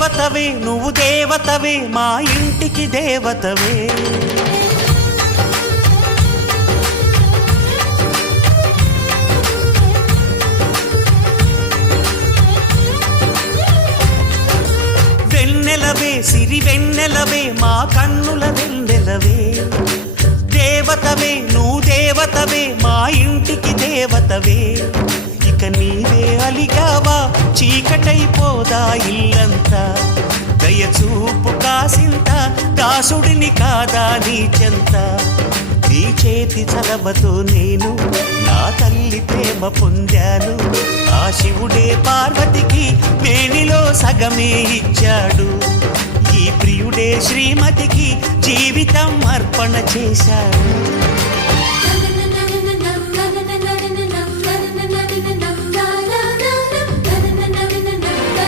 దేవతవే నువ్వు దేవతవే మా ఇంటికి దేవతవే. వెన్నెలవే సిరి వెన్నెలవే మా కన్నుల వెన్నెలవే. దేవతవే నువ్వు దేవతవే మా ఇంటికి దేవతవే. ఇక నీవే అలిగావా చీకటైపోదా ఇల్లంతా. దయచూపు కాసింత దాసుడిని కాదా నీ చెంత. నీ చేతి చలవతో నేను నా తల్లి ప్రేమ పొందాను. ఆ శివుడే పార్వతికి మేనిలో సగమే ఇచ్చాడు. ఈ ప్రియుడే శ్రీమతికి జీవితం అర్పణ చేశాడు.